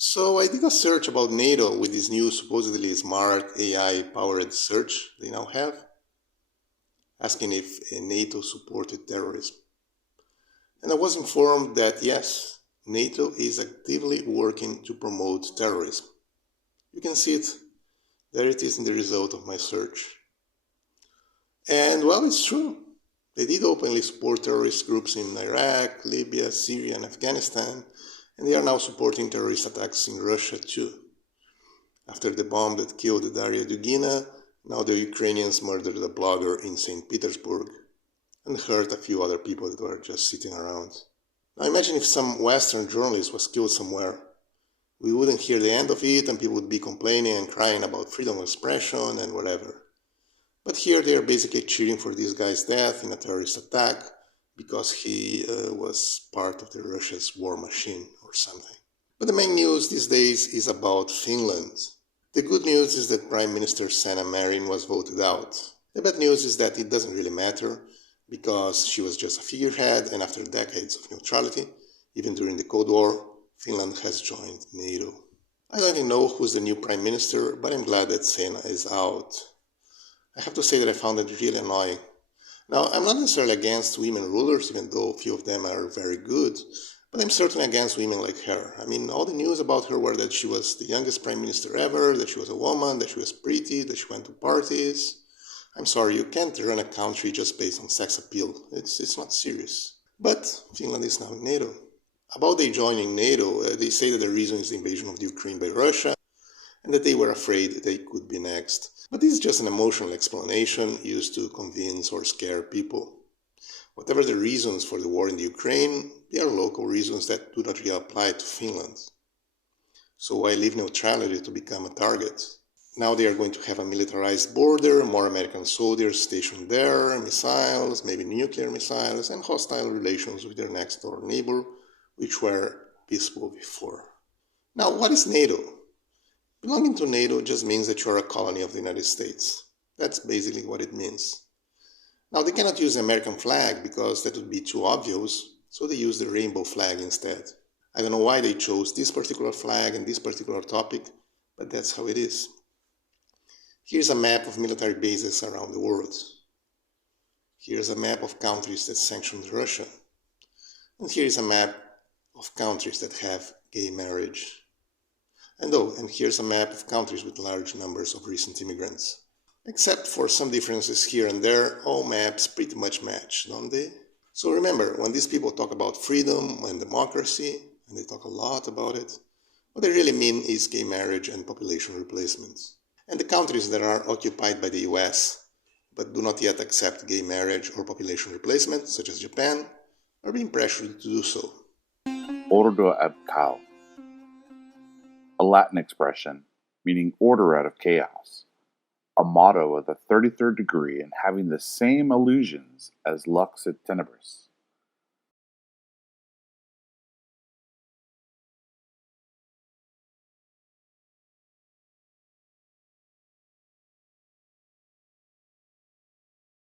So I did a search about NATO with this new supposedly smart AI-powered search they now have, asking if NATO supported terrorism. And I was informed that yes, NATO is actively working to promote terrorism. You can see it. There it is in the result of my search. And well, it's true. They did openly support terrorist groups in Iraq, Libya, Syria, and Afghanistan, and they are now supporting terrorist attacks in Russia too. After the bomb that killed Daria Dugina, now the Ukrainians murdered a blogger in St. Petersburg and hurt a few other people that were just sitting around. Now imagine if some Western journalist was killed somewhere. We wouldn't hear the end of it and people would be complaining and crying about freedom of expression and whatever. But here they are basically cheering for this guy's death in a terrorist attack because he was part of the Russia's war machine or something. But the main news these days is about Finland. The good news is that Prime Minister Sanna Marin was voted out. The bad news is that it doesn't really matter because she was just a figurehead, and after decades of neutrality, even during the Cold War, Finland has joined NATO. I don't even know who's the new Prime Minister, but I'm glad that Sanna is out. I have to say that I found it really annoying. Now, I'm not necessarily against women rulers, even though a few of them are very good, but I'm certainly against women like her. I mean, all the news about her were that she was the youngest prime minister ever, that she was a woman, that she was pretty, that she went to parties. I'm sorry, you can't run a country just based on sex appeal. It's not serious. But Finland is now in NATO. About they joining NATO, they say that the reason is the invasion of the Ukraine by Russia, and that they were afraid they could be next. But this is just an emotional explanation used to convince or scare people. Whatever the reasons for the war in the Ukraine, they are local reasons that do not really apply to Finland. So why leave neutrality to become a target? Now they are going to have a militarized border, more American soldiers stationed there, missiles, maybe nuclear missiles, and hostile relations with their next door neighbor, which were peaceful before. Now, what is NATO? Belonging to NATO just means that you are a colony of the United States. That's basically what it means. Now, they cannot use the American flag because that would be too obvious, so they use the rainbow flag instead. I don't know why they chose this particular flag and this particular topic, but that's how it is. Here's a map of military bases around the world. Here's a map of countries that sanctioned Russia. And here's a map of countries that have gay marriage. And here's a map of countries with large numbers of recent immigrants. Except for some differences here and there, all maps pretty much match, don't they? So remember, when these people talk about freedom and democracy, and they talk a lot about it, what they really mean is gay marriage and population replacement. And the countries that are occupied by the US, but do not yet accept gay marriage or population replacement, such as Japan, are being pressured to do so. Ordo ad chaos, a Latin expression meaning order out of chaos, a motto of the 33rd degree and having the same allusions as lux et tenebris.